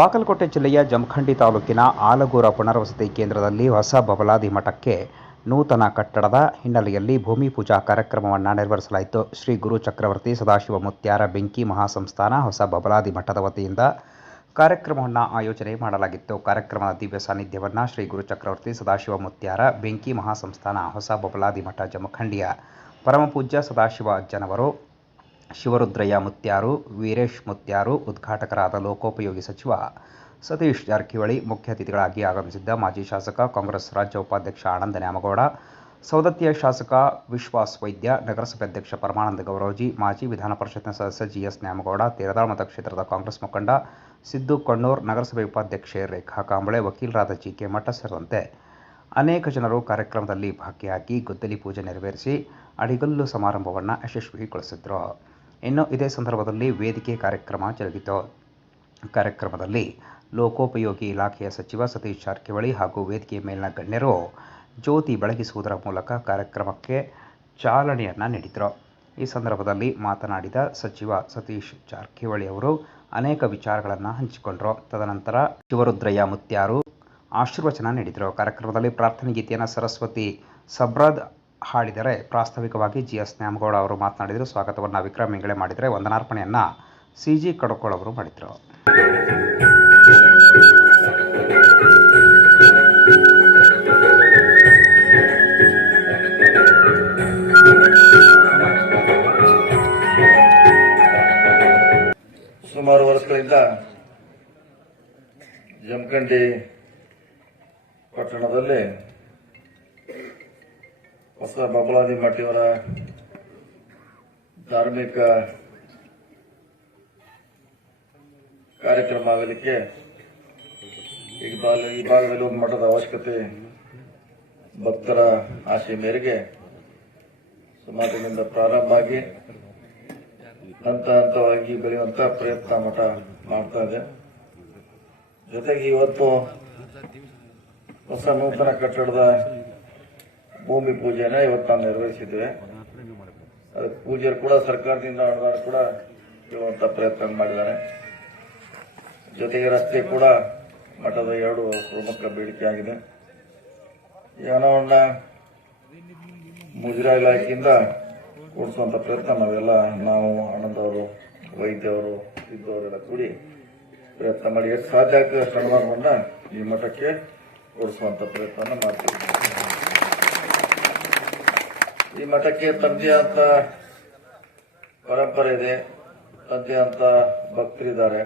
ಬಾಗಲಕೋಟೆ ಜಿಲ್ಲೆಯ ಜಮಖಂಡಿ ತಾಲೂಕಿನ ಆಲಗೂರ ಪುನರ್ವಸತಿ ಕೇಂದ್ರದಲ್ಲಿ ಹೊಸ ಬಬಲಾದಿ ಮಠಕ್ಕೆ ನೂತನ ಕಟ್ಟಡದ ಹಿನ್ನೆಲೆಯಲ್ಲಿ ಭೂಮಿ ಪೂಜಾ ಕಾರ್ಯಕ್ರಮವನ್ನು ನೆರವೇರಿಸಲಾಯಿತು ಶ್ರೀ ಗುರು ಚಕ್ರವರ್ತಿ ಸದಾಶಿವ ಮುತ್ಯಾರ ಬೆಂಕಿ ಮಹಾಸಂಸ್ಥಾನ ಹೊಸ ಬಬಲಾದಿ ಮಠದ ವತಿಯಿಂದ ಕಾರ್ಯಕ್ರಮವನ್ನು ಆಯೋಜನೆ ಮಾಡಲಾಗಿತ್ತು. ಕಾರ್ಯಕ್ರಮದ ದಿವ್ಯ ಸಾನ್ನಿಧ್ಯವನ್ನು ಶ್ರೀ ಗುರು ಚಕ್ರವರ್ತಿ ಸದಾಶಿವ ಮುತ್ಯಾರ ಬೆಂಕಿ ಮಹಾಸಂಸ್ಥಾನ ಹೊಸ ಬಬಲಾದಿ ಮಠ ಜಮಖಂಡಿಯ ಪರಮಪೂಜ್ಯ ಸದಾಶಿವ ಅಜ್ಜನವರು ಶಿವರುದ್ರಯ್ಯ ಮುತ್ಯಾರು, ವೀರೇಶ್ ಮುತ್ಯಾರು, ಉದ್ಘಾಟಕರಾದ ಲೋಕೋಪಯೋಗಿ ಸಚಿವ ಸತೀಶ್ ಜಾರಕಿಹೊಳಿ, ಮುಖ್ಯ ಅತಿಥಿಗಳಾಗಿ ಆಗಮಿಸಿದ್ದ ಮಾಜಿ ಶಾಸಕ, ಕಾಂಗ್ರೆಸ್ ರಾಜ್ಯ ಉಪಾಧ್ಯಕ್ಷ ಆನಂದ ನ್ಯಾಮಗೌಡ ಸೌದತ್ತಿಯ ಶಾಸಕ ವಿಶ್ವಾಸ್ ವೈದ್ಯ, ನಗರಸಭೆ ಅಧ್ಯಕ್ಷ ಪರಮಾನಂದ ಗೌರವಜಿ ಮಾಜಿ ವಿಧಾನ ಪರಿಷತ್ನ ಸದಸ್ಯ ಜಿಎಸ್ ನ್ಯಾಮಗೌಡ, ತೇರದಾಳ್ ಮತಕ್ಷೇತ್ರದ ಕಾಂಗ್ರೆಸ್ ಮುಖಂಡ ಸಿದ್ದು ಕಣ್ಣೂರ್, ನಗರಸಭೆ ಉಪಾಧ್ಯಕ್ಷೆ ರೇಖಾ ಕಾಂಬಳೆ, ವಕೀಲರಾದ ಜಿ ಕೆ ಮಠ ಸೇರಿದಂತೆ ಅನೇಕ ಜನರು ಕಾರ್ಯಕ್ರಮದಲ್ಲಿ ಭಾಗಿಯಾಗಿ ಗುದ್ದಲಿ ಪೂಜೆ ನೆರವೇರಿಸಿ ಅಡಿಗಲ್ಲು ಸಮಾರಂಭವನ್ನು ಯಶಸ್ವಿಗೊಳಿಸಿದ್ರು. ಇನ್ನು ಇದೇ ಸಂದರ್ಭದಲ್ಲಿ ವೇದಿಕೆ ಕಾರ್ಯಕ್ರಮ ಜರುಗಿತು. ಕಾರ್ಯಕ್ರಮದಲ್ಲಿ ಲೋಕೋಪಯೋಗಿ ಇಲಾಖೆಯ ಸಚಿವ ಸತೀಶ್ ಜಾರಕಿಹೊಳಿ ಹಾಗೂ ವೇದಿಕೆ ಮೇಲಿನ ಗಣ್ಯರು ಜ್ಯೋತಿ ಬೆಳಗಿಸುವುದರ ಮೂಲಕ ಕಾರ್ಯಕ್ರಮಕ್ಕೆ ಚಾಲನೆಯನ್ನು ನೀಡಿದರು. ಈ ಸಂದರ್ಭದಲ್ಲಿ ಮಾತನಾಡಿದ ಸಚಿವ ಸತೀಶ್ ಜಾರಕಿಹೊಳಿ ಅವರು ಅನೇಕ ವಿಚಾರಗಳನ್ನು ಹಂಚಿಕೊಂಡರು. ತದನಂತರ ಶಿವರುದ್ರಯ್ಯ ಮುತ್ಯಾರು ಆಶೀರ್ವಚನ ನೀಡಿದರು. ಕಾರ್ಯಕ್ರಮದಲ್ಲಿ ಪ್ರಾರ್ಥನೆ ಗೀತೆಯನ್ನು ಸರಸ್ವತಿ ಸಬ್ರದ್ ಹಾಡಿದರೆ ಪ್ರಾಸ್ತಾವಿಕವಾಗಿ ಜಿ ಎಸ್ ನ್ಯಾಮಗೌಡ ಅವರು ಮಾತನಾಡಿದರು. ಸ್ವಾಗತವನ್ನು ವಿಕ್ರಮ್ ಹೆಂಗಳೆ ಮಾಡಿದರೆ ವಂದನಾರ್ಪಣೆಯನ್ನು ಸಿ ಜಿ ಕಡಕೋಳ್ ಅವರು ಮಾಡಿದರು. ಸುಮಾರು ವರ್ಷಗಳಿಂದ ಜಮಖಂಡಿ ಪಟ್ಟಣದಲ್ಲಿ ಹೊಸ ಬಬಲಾದಿ ಮಠಿಯವರ ಧಾರ್ಮಿಕ ಕಾರ್ಯಕ್ರಮ ಆಗಲಿಕ್ಕೆ ಈಗ ಈ ಭಾಗದಲ್ಲಿ ಒಂದು ಮಠದ ಅವಶ್ಯಕತೆ ಭಕ್ತರ ಆಶೆ ಮೇರೆಗೆ ಸಮಾಜದಿಂದ ಪ್ರಾರಂಭ ಆಗಿ ಹಂತ ಹಂತವಾಗಿ ಬೆಳೆಯುವಂತ ಪ್ರಯತ್ನ ಮಠ ಮಾಡ್ತಾ ಇದೆ. ಜೊತೆಗೆ ಇವತ್ತು ಹೊಸ ನೂತನ ಕಟ್ಟಡದ ಭೂಮಿ ಪೂಜೆನ ಇವತ್ತು ನಾವು ನಿರ್ವಹಿಸಿದ್ವಿ ಅದಕ್ಕೆ ಪೂಜೆರು ಕೂಡ ಸರ್ಕಾರದಿಂದ ಅನುದಾನ ಕೂಡ ಇರುವಂತ ಪ್ರಯತ್ನ ಮಾಡಿದ್ದಾರೆ. ಜೊತೆಗೆ ರಸ್ತೆ ಕೂಡ ಮಠದ ಎರಡು ಪ್ರಮುಖ ಬೇಡಿಕೆ ಆಗಿದೆ. ಈ ಹಣವನ್ನ ಮುಜರಾ ಇಲಾಖೆಯಿಂದ ಕೊಡಿಸುವಂತ ಪ್ರಯತ್ನ ನಾವೆಲ್ಲ, ನಾವು, ಆನಂದ್ ಅವರು, ವೈದ್ಯ ಅವರು ಇದ್ದವರೆಲ್ಲ ಕೂಡಿ ಪ್ರಯತ್ನ ಮಾಡಿ, ಎಷ್ಟು ಸಾಧ್ಯ ಆಗ್ತದೆ ಅಷ್ಟು ಈ ಮಠಕ್ಕೆ ಕೊಡಿಸುವಂತ ಪ್ರಯತ್ನ ಮಾಡ್ತೀವಿ ಈ ಮಠಕ್ಕೆ ತಂದೆ ಅಂತ ಪರಂಪರೆ ಇದೆ. ತಂದೆ ಅಂತ ಭಕ್ತರಿದ್ದಾರೆ.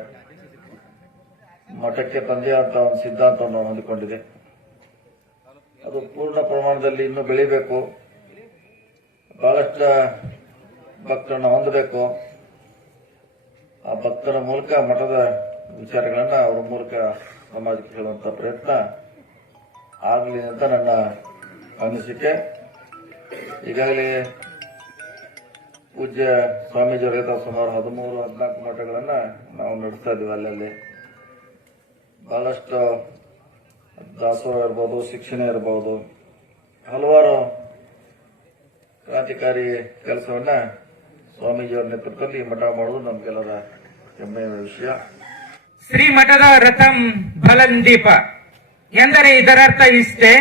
ಮಠಕ್ಕೆ ತಂದೆ ಅಂತ ಒಂದು ಸಿದ್ಧಾಂತವನ್ನು ಹೊಂದಿಕೊಂಡಿದೆ. ಅದು ಪೂರ್ಣ ಪ್ರಮಾಣದಲ್ಲಿ ಇನ್ನೂ ಬೆಳಿಬೇಕು. ಬಹಳಷ್ಟು ಭಕ್ತರನ್ನು ಹೊಂದಬೇಕು. ಆ ಭಕ್ತರ ಮೂಲಕ ಮಠದ ವಿಚಾರಗಳನ್ನು ಅವರ ಮೂಲಕ ಸಮಾಜಕ್ಕೆ ಹೇಳುವಂತ ಪ್ರಯತ್ನ ಆಗಲಿ ಅಂತ ನನ್ನ ಅನಿಸಿಕೆ. ಈಗಾಗಲೇ ಪೂಜ್ಯ ಸ್ವಾಮೀಜಿಯವರ ಹೇಳ್ತಾ ಸುಮಾರು ಹದಿಮೂರು, ಹದಿನಾಲ್ಕು ಮಠಗಳನ್ನ ನಾವು ನಡೆಸ್ತಾ ಇದ್ದೀವಿ ಅಲ್ಲಲ್ಲಿ. ಬಹಳಷ್ಟು ದಾಸೋಹ ಇರ್ಬೋದು, ಶಿಕ್ಷಣ ಇರ್ಬೋದು, ಹಲವಾರು ಕ್ರಾಂತಿಕಾರಿ ಕೆಲಸವನ್ನ ಸ್ವಾಮೀಜಿಯವರ ನೇತೃತ್ವದಲ್ಲಿ ಮಠ ಮಾಡೋದು ನಮ್ಗೆಲ್ಲರ ಹೆಮ್ಮೆಯ ವಿಷಯ. ಶ್ರೀ ಮಠದ ರಥಂ ಬಲಂದೀಪ. ಎಂದರೆ ಇದರರ್ಥ ಇಷ್ಟೇ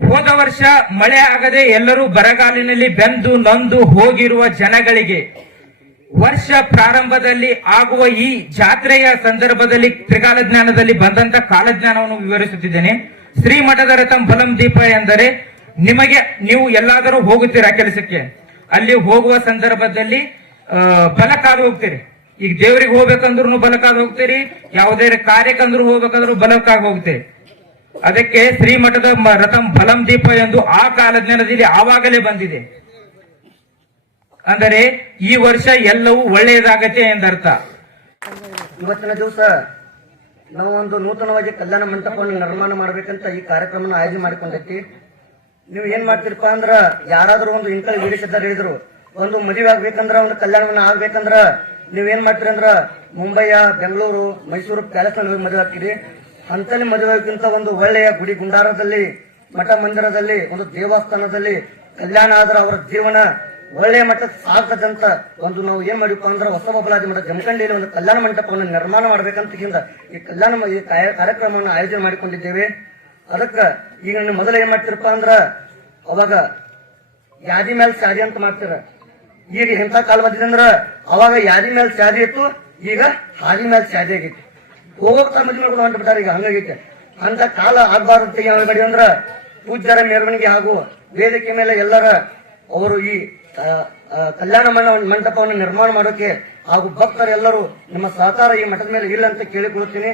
ಹೋದ ವರ್ಷ ಮಳೆ ಆಗದೆ ಎಲ್ಲರೂ ಬರಗಾಲಿನಲ್ಲಿ ಬೆಂದು ನೊಂದು ಹೋಗಿರುವ ಜನಗಳಿಗೆ ವರ್ಷ ಪ್ರಾರಂಭದಲ್ಲಿ ಆಗುವ ಈ ಜಾತ್ರೆಯ ಸಂದರ್ಭದಲ್ಲಿ ತ್ರಿಕಾಲ ಜ್ಞಾನದಲ್ಲಿ ಬಂದಂತ ಕಾಲಜ್ಞಾನವನ್ನು ವಿವರಿಸುತ್ತಿದ್ದೇನೆ. ಶ್ರೀಮಠದ ರಥಂ ಫಲಂ ದೀಪ ಎಂದರೆ ನಿಮಗೆ ನೀವು ಎಲ್ಲಾದರೂ ಹೋಗುತ್ತೀರಾ ಕೆಲಸಕ್ಕೆ? ಅಲ್ಲಿ ಹೋಗುವ ಸಂದರ್ಭದಲ್ಲಿ ಬಲ ಕಾದು ಹೋಗ್ತೀರಿ. ಈಗ ದೇವರಿಗೆ ಹೋಗ್ಬೇಕಂದ್ರೂ ಬಲಕ್ಕಾಗಿ ಹೋಗ್ತೀರಿ, ಯಾವುದೇ ಕಾರ್ಯಕ್ಕಂದ್ರೂ ಹೋಗ್ಬೇಕಂದ್ರೂ ಬಲಕಾಗಿ ಹೋಗ್ತೀರಿ. ಅದಕ್ಕೆ ಶ್ರೀಮಠದ ರಥಂ ಫಲಂ ದೀಪ ಎಂದು ಆ ಕಾಲಜ್ಞಾನದಲ್ಲಿ ಆವಾಗಲೇ ಬಂದಿದೆ. ಅಂದರೆ ಈ ವರ್ಷ ಎಲ್ಲವೂ ಒಳ್ಳೆಯದಾಗತ್ತೆ ಎಂದರ್ಥ. ಇವತ್ತಿನ ದಿವಸ ನಾವು ಒಂದು ನೂತನವಾಗಿ ಕಲ್ಯಾಣ ಮಂಟಪವನ್ನು ನಿರ್ಮಾಣ ಮಾಡಬೇಕಂತ ಈ ಕಾರ್ಯಕ್ರಮನ ಆಯೋಜನೆ ಮಾಡಿಕೊಂಡೈತಿ. ನೀವು ಏನ್ ಮಾಡ್ತೀರಪ್ಪ ಅಂದ್ರ ಯಾರಾದ್ರೂ ಒಂದು ಇಂಕಲ್ ಗಿಡಿಸಿದ್ದಾರೆ ಹೇಳಿದ್ರು, ಒಂದು ಮದುವೆ ಆಗ್ಬೇಕಂದ್ರ, ಒಂದು ಕಲ್ಯಾಣವನ್ನ ಆಗ್ಬೇಕಂದ್ರ ನೀವ್ ಏನ್ ಮಾಡ್ತೀರಿ ಅಂದ್ರ ಮುಂಬೈಯ ಬೆಂಗಳೂರು ಮೈಸೂರು ಪ್ಯಾಲೇಸ್ನಲ್ಲಿ ಮದುವೆ ಆಗ್ತೀರಿ. ಅಂತಲ್ಲಿ ಮದುವೆಗಿಂತ ಒಂದು ಒಳ್ಳೆಯ ಗುಡಿ ಗುಂಡಾರದಲ್ಲಿ, ಮಠ ಮಂದಿರದಲ್ಲಿ, ಒಂದು ದೇವಸ್ಥಾನದಲ್ಲಿ ಕಲ್ಯಾಣ ಆದ್ರೆ ಅವರ ಜೀವನ ಒಳ್ಳೆಯ ಮಟ್ಟದ ಸಾಕದಂತ ಒಂದು ನಾವು ಏನ್ ಮಾಡಿಪ್ಪ ಅಂದ್ರೆ ಹೊಸ ಬಬಲಾದಿ ಮಠ ಜಮಖಂಡಿಯಲ್ಲಿ ಒಂದು ಕಲ್ಯಾಣ ಮಂಟಪವನ್ನು ನಿರ್ಮಾಣ ಮಾಡ್ಬೇಕಂತ ಹಿಂದ ಈ ಕಲ್ಯಾಣ ಈ ಕಾರ್ಯ- ಕಾರ್ಯಕ್ರಮವನ್ನು ಆಯೋಜನೆ ಮಾಡಿಕೊಂಡಿದ್ದೇವೆ. ಅದಕ್ಕೆ ಈಗ ಮೊದಲು ಏನ್ ಮಾಡ್ತಿರಪ್ಪ ಅಂದ್ರ ಅವಾಗ ಯಾದಿ ಮೇಲೆ ಶಾದಿ ಅಂತ ಮಾಡ್ತೀರ. ಈಗ ಎಂತ ಕಾಲ ಬಂದಿದೆ ಅಂದ್ರ ಅವಾಗ ಯಾದಿ ಮೇಲೆ ಶಾದಿ ಇತ್ತು, ಈಗ ಹಾದಿ ಮೇಲೆ ಶಾದಿ ಆಗೈತಿ. ಮದ್ವೆ ಮಾಡ್ಕೊಂಡು ಹೊಂಟ್ಬಿಟ್ಟಾರ ಈಗ ಹಂಗಾಗೈತೆ ಅಂತ ಕಾಲ ಆಗ್ಬಾರ್ದು ಯಾವಾಗ ಅಂದ್ರ, ಪೂಜ್ಯರ ಮೆರವಣಿಗೆ ಹಾಗೂ ವೇದಿಕೆ ಮೇಲೆ ಎಲ್ಲರ ಅವರು ಈ ಕಲ್ಯಾಣ ಮಂಡ- ಮಂಟಪವನ್ನು ನಿರ್ಮಾಣ ಮಾಡೋಕೆ ಹಾಗೂ ಭಕ್ತರೆಲ್ಲರೂ ನಿಮ್ಮ ಸಹಕಾರ ಈ ಮಠದ ಮೇಲೆ ಇಲ್ಲ ಅಂತ ಕೇಳಿಕೊಳ್ಳುತ್ತೀನಿ